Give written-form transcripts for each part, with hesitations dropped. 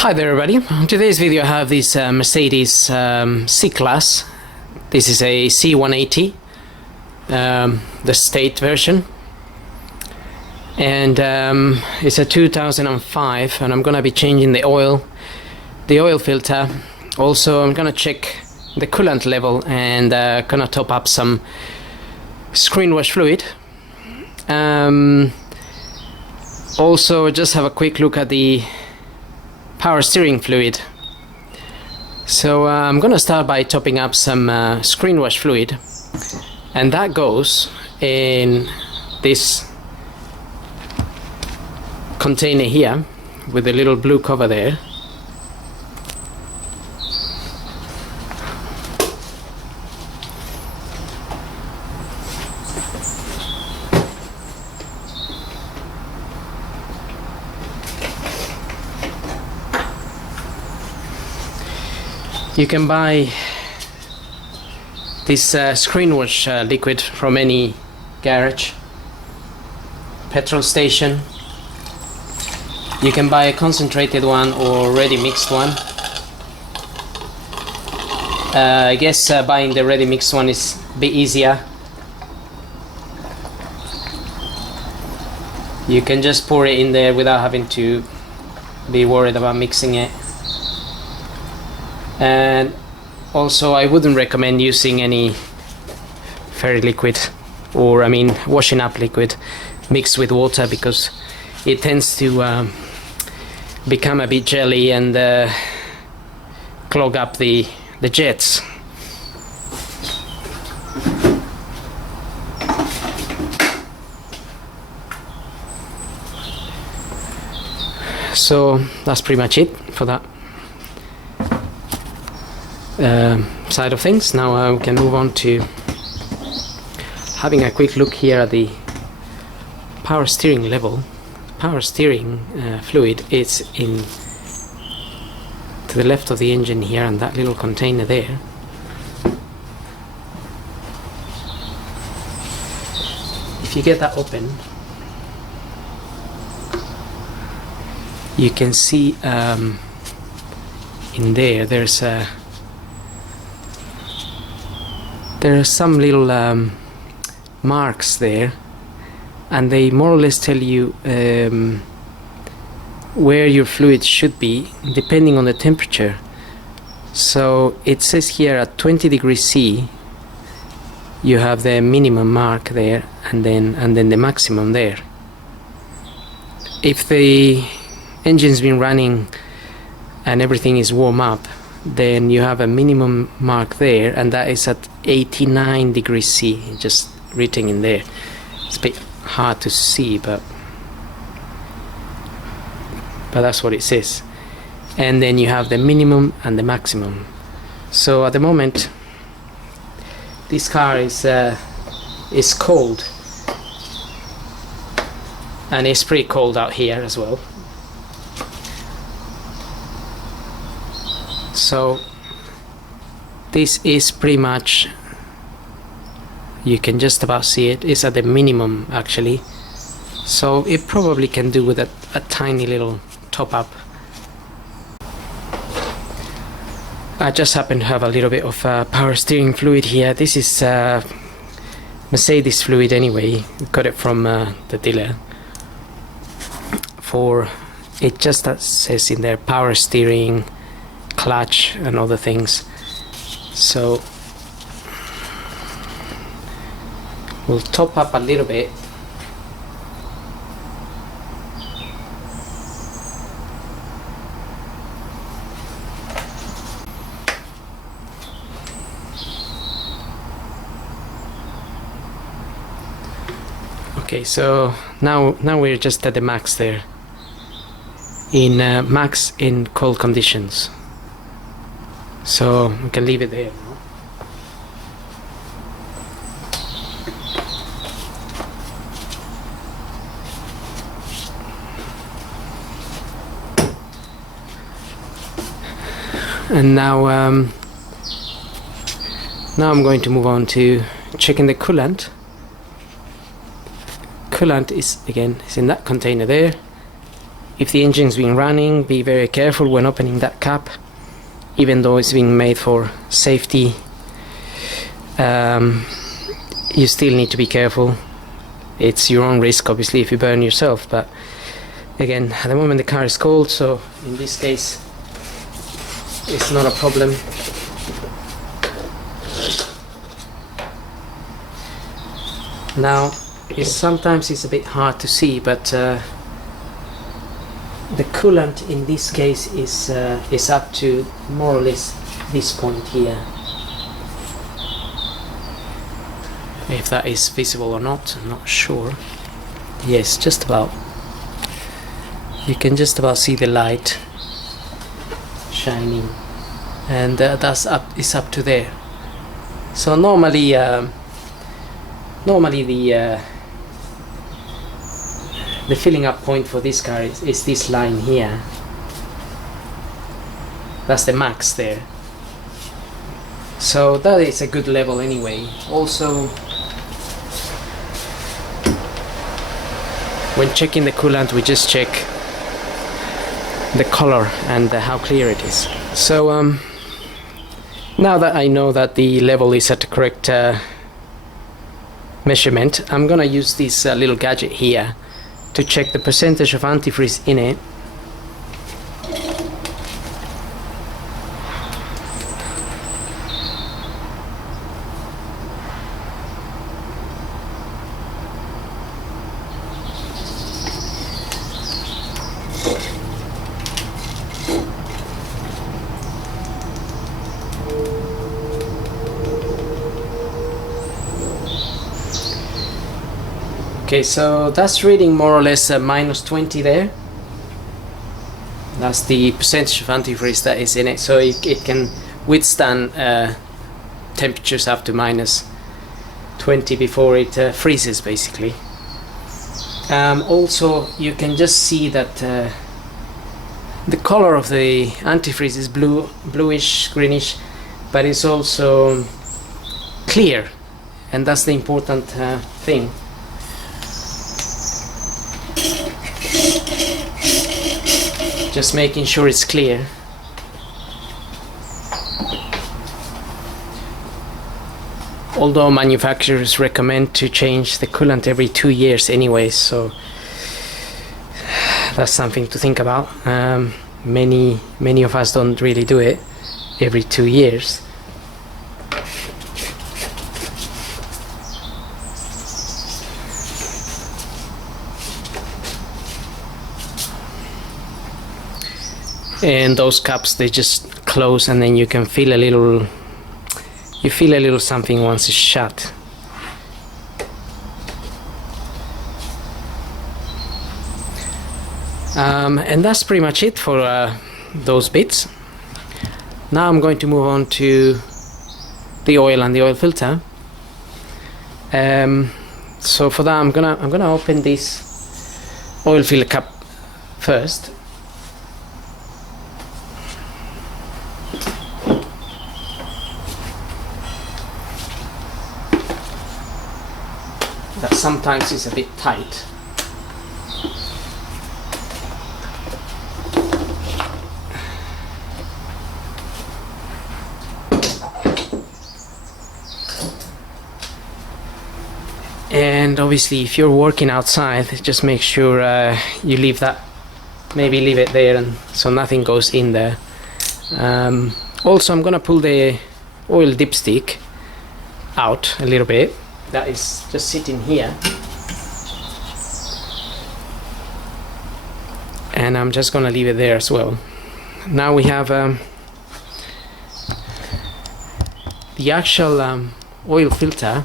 Hi there everybody. In today's video I have this Mercedes C-Class. This is a C180, the state version, and it's a 2005, and I'm gonna be changing the oil filter. Also I'm gonna check the coolant level and gonna top up some screenwash fluid. Also just have a quick look at the power steering fluid. So I'm gonna start by topping up some screenwash fluid, and that goes in this container here with the little blue cover there. You can buy this screenwash liquid from any garage, petrol station. You can buy a concentrated one or ready mixed one. I guess buying the ready mixed one is a bit easier. You can just pour it in there without having to be worried about mixing it. And also I wouldn't recommend using any fairy liquid, or I mean washing up liquid mixed with water, because it tends to become a bit jelly and clog up the jets. So that's pretty much it for that side of things. Now we can move on to having a quick look here at the power steering level. Power steering fluid is in to the left of the engine here, and that little container there. If you get that open, you can see in there's there are some little marks there, and they more or less tell you where your fluid should be depending on the temperature. So it says here at 20 degrees C you have the minimum mark there, and then the maximum there. If the engine's been running and everything is warm up, then you have a minimum mark there, and that is at 89 degrees C, just written in there. It's a bit hard to see, but that's what it says. And then you have the minimum and the maximum. So at the moment this car is cold, and it's pretty cold out here as well. So this is pretty much, you can just about see it, it's at the minimum actually. So it probably can do with a tiny little top up. I just happen to have a little bit of power steering fluid here. This is Mercedes fluid anyway. Got it from the dealer. For it just says in there power steering, clutch and other things. So we'll top up a little bit. Okay, so now we're just at the max there, in max in cold conditions. So we can leave it there now. And now I'm going to move on to checking the coolant. Coolant is in that container there. if the engine's been running, be very careful when opening that cap, even though it's being made for safety. You still need to be careful. It's your own risk, obviously, if you burn yourself, but again, at the moment the car is cold, so in this case it's not a problem. Now, sometimes it's a bit hard to see, but the coolant in this case is up to more or less this point here. If that is visible or not, I'm not sure. Yes, just about. You can just about see the light shining, and that's up. It's up to there. So normally the filling up point for this car is this line here. That's the max there. So that is a good level anyway. Also, when checking the coolant, we just check the color and how clear it is. So now that I know that the level is at the correct measurement, I'm gonna use this little gadget here to check the percentage of antifreeze in it. Okay, so that's reading more or less minus 20 there. That's the percentage of antifreeze that is in it, so it can withstand temperatures up to minus 20 before it freezes, basically. Also, you can just see that the color of the antifreeze is bluish, greenish, but it's also clear, and that's the important thing. Just making sure it's clear. Although manufacturers recommend to change the coolant every 2 years anyway, so that's something to think about. Many of us don't really do it every 2 years. And those caps, they just close, and then you can feel a little, something once it's shut. And that's pretty much it for those bits. Now I'm going to move on to the oil and the oil filter. So for that, I'm gonna open this oil filter cap first. That sometimes is a bit tight. And obviously, if you're working outside, just make sure you leave that, maybe leave it there, and so nothing goes in there. Also, I'm gonna pull the oil dipstick out a little bit. That is just sitting here, and I'm just gonna leave it there as well. Now we have the actual oil filter.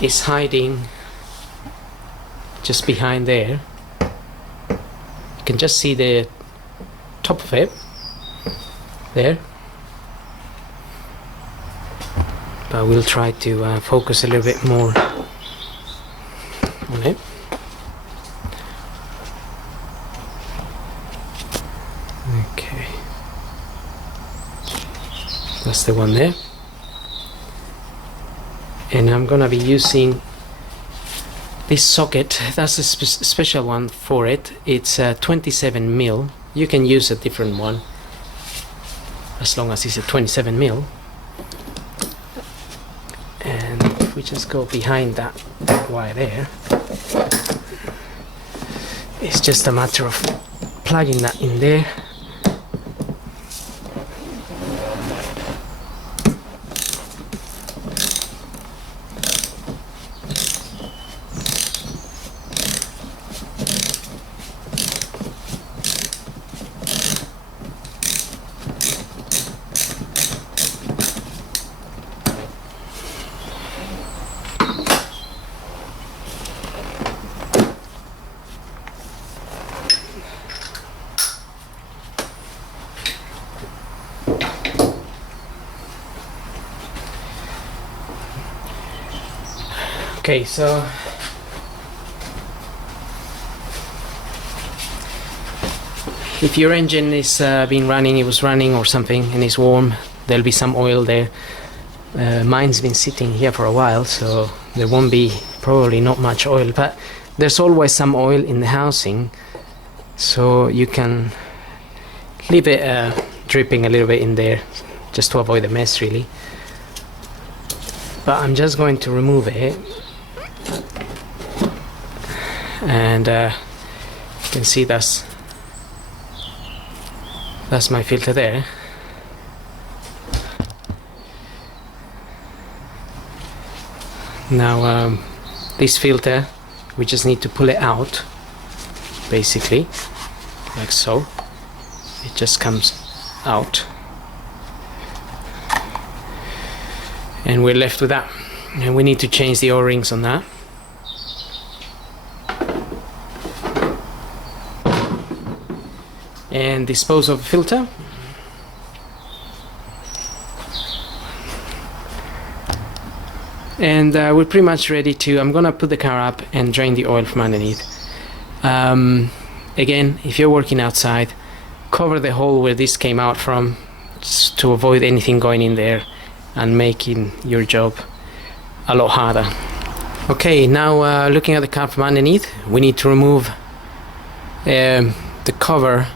Is hiding just behind there. You can just see the top of it there, but we'll try to focus a little bit more on it. Okay, that's the one there. and I'm gonna be using this socket. That's a special one for it. It's 27 mil. You can use a different one as long as it's a 27 mil. And if we just go behind that wire there, it's just a matter of plugging that in there. Okay, so if your engine is been running, it was running or something, and it's warm, there'll be some oil there. Mine's been sitting here for a while, so there won't be probably not much oil, but there's always some oil in the housing, so you can leave it dripping a little bit in there just to avoid the mess, really. But I'm just going to remove it. And you can see that's my filter there. Now this filter, we just need to pull it out, basically, like so. It just comes out, and we're left with that, and we need to change the O-rings on that. And dispose of the filter. And we're pretty much ready to, I'm gonna put the car up and drain the oil from underneath. Again, if you're working outside, cover the hole where this came out from, just to avoid anything going in there and making your job a lot harder. Okay, now looking at the car from underneath, we need to remove the cover,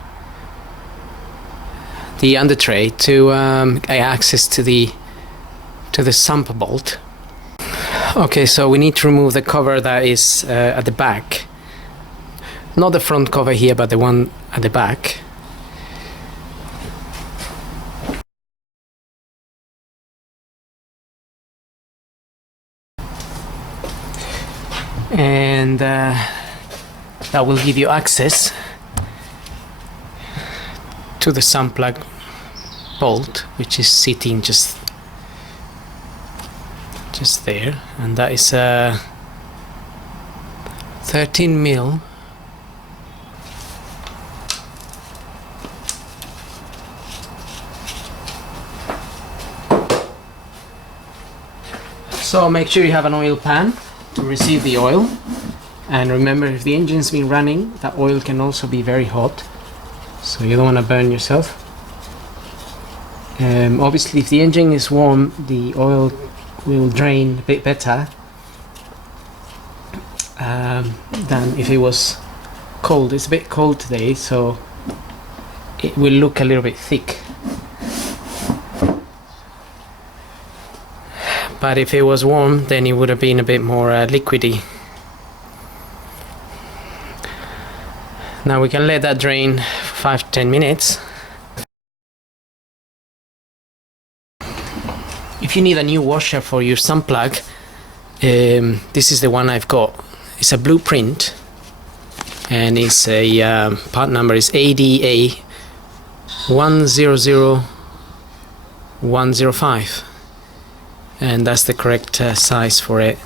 the under tray, to access to the sump bolt. Okay, so we need to remove the cover that is at the back, not the front cover here, but the one at the back. And that will give you access to the sump plug bolt, which is sitting just there, and that is 13 mil. So make sure you have an oil pan to receive the oil, and remember, if the engine's been running, that oil can also be very hot, so you don't want to burn yourself. Obviously, if the engine is warm, the oil will drain a bit better than if it was cold. It's a bit cold today, so it will look a little bit thick. But if it was warm, then it would have been a bit more liquidy. Now we can let that drain for 5 to 10 minutes. If you need a new washer for your sump plug, this is the one I've got. It's a blueprint, and it's a part number is ADA 100105, and that's the correct size for it.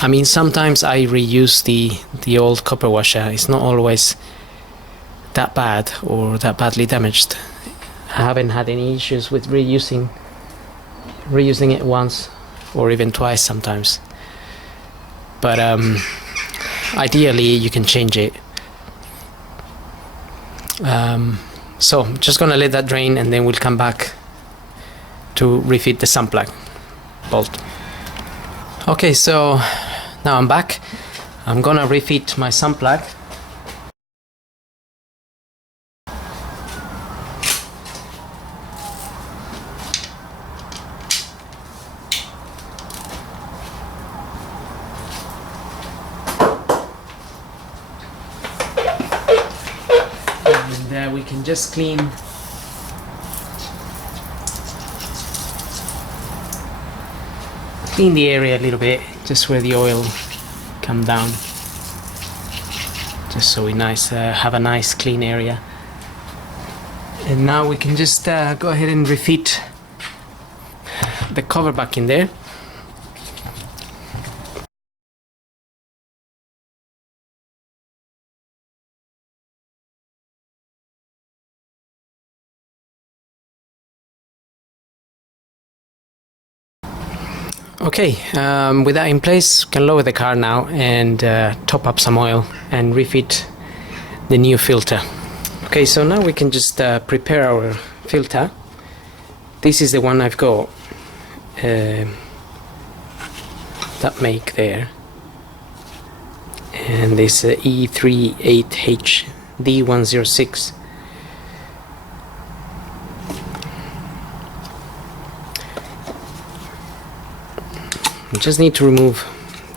I mean, sometimes I reuse the old copper washer. It's not always that bad or that badly damaged. I haven't had any issues with reusing it once or even twice sometimes. But ideally you can change it. So I'm just gonna let that drain, and then we'll come back to refit the sump plug. bolt. Okay, so now I'm back. I'm gonna refit my sun plug. And we can just clean the area a little bit, just where the oil come down, just so we have a nice clean area. And now we can just go ahead and refit the cover back in there. Okay, with that in place, we can lower the car now and top up some oil and refit the new filter. Okay, so now we can just prepare our filter. This is the one I've got, that make there, and this E38H D106. I just need to remove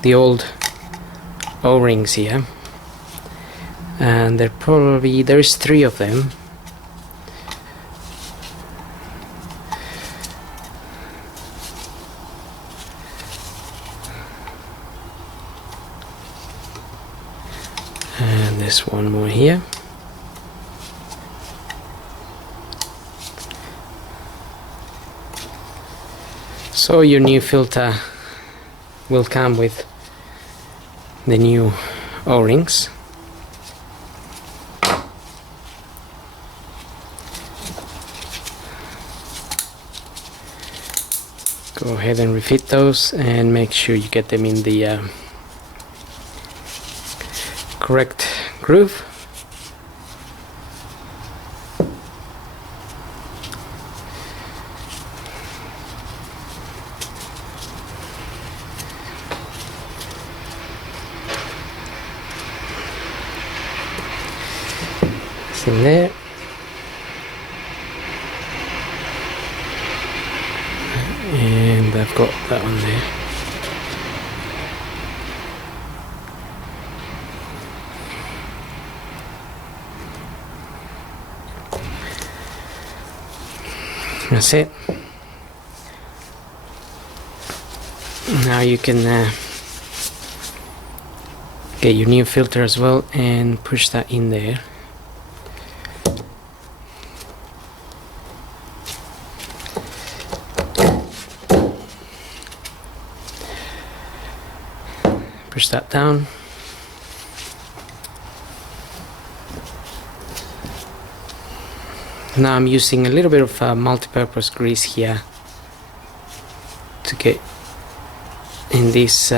the old O-rings here, and there's 3 of them. And there's one more here. So your new filter will come with the new O-rings. Go ahead and refit those and make sure you get them in the correct groove. In there, and I've got that one there. That's it. Now you can get your new filter as well and push that in there. Push that down. Now I'm using a little bit of multi-purpose grease here to get in this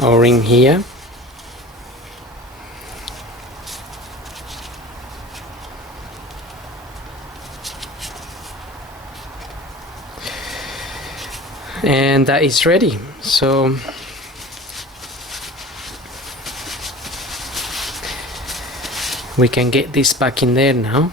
O-ring here. And that is ready. So we can get this back in there now.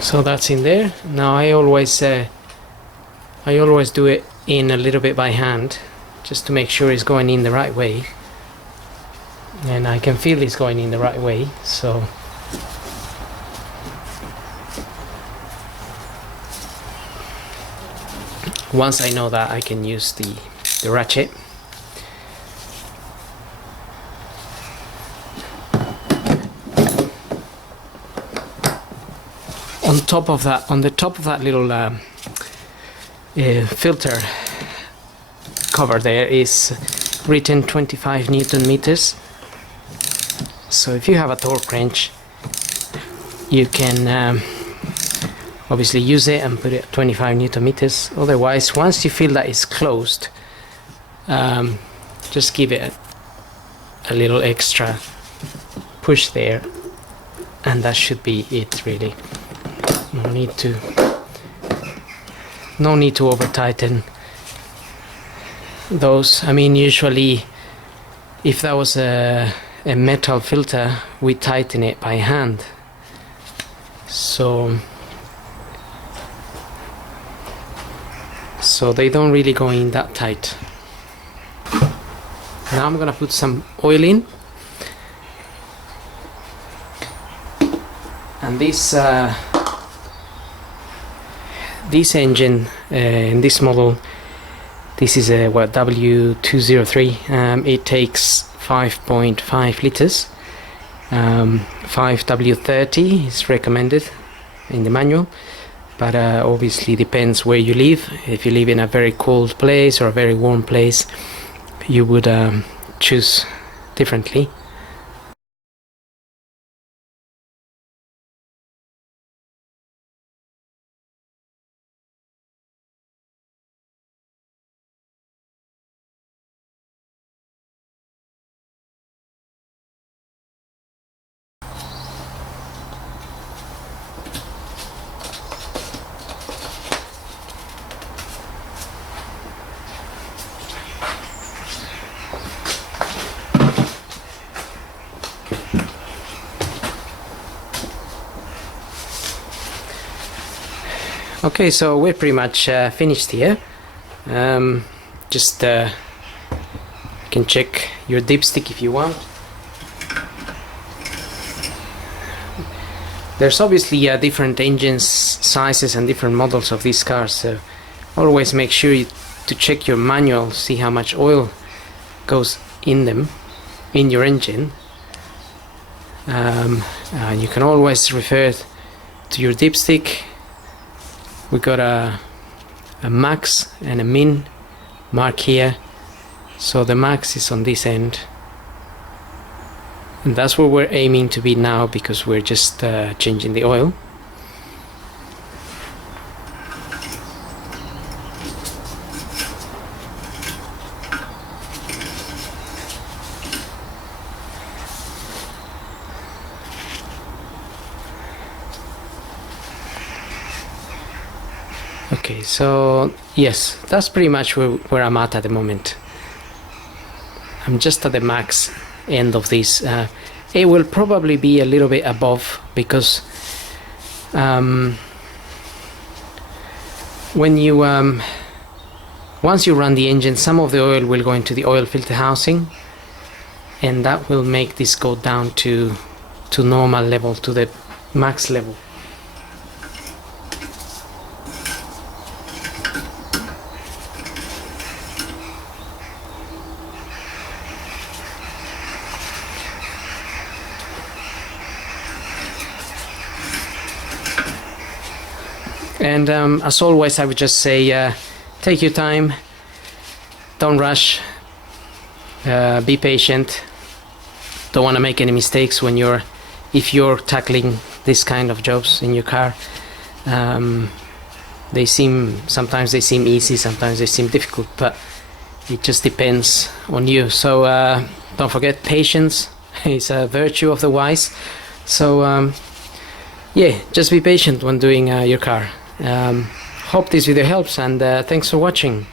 So that's in there. Now I always do it in a little bit by hand, just to make sure it's going in the right way, and I can feel it's going in the right way. So once I know that, I can use the ratchet. On the top of that little filter cover, there is written 25 Newton meters. So if you have a torque wrench, you can obviously use it and put it at 25 Newton meters. Otherwise, once you feel that it's closed, just give it a little extra push there, and that should be it really. No need to over tighten those. I mean, usually if that was a metal filter, we tighten it by hand, so they don't really go in that tight. Now I'm gonna put some oil in, and this engine in this model, this is a w203. It takes 5.5 liters. 5 w30 is recommended in the manual, but obviously depends where you live. If you live in a very cold place or a very warm place, you would choose differently. Okay, so we're pretty much finished here. Just you can check your dipstick if you want. There's obviously different engines, sizes and different models of these cars, so always make sure to check your manual, see how much oil goes in them, in your engine. You can always refer to your dipstick. We got a max and a min mark here, so the max is on this end, and that's where we're aiming to be now, because we're just changing the oil. Okay, so yes, that's pretty much where I'm at the moment. I'm just at the max end of this. It will probably be a little bit above, because when you once you run the engine, some of the oil will go into the oil filter housing, and that will make this go down to normal level, to the max level. And as always, I would just say, take your time, don't rush, be patient, don't want to make any mistakes when if you're tackling this kind of jobs in your car. Sometimes they seem easy, sometimes they seem difficult, but it just depends on you. So don't forget, patience is a virtue of the wise. So yeah, just be patient when doing your car. Hope this video helps, and thanks for watching.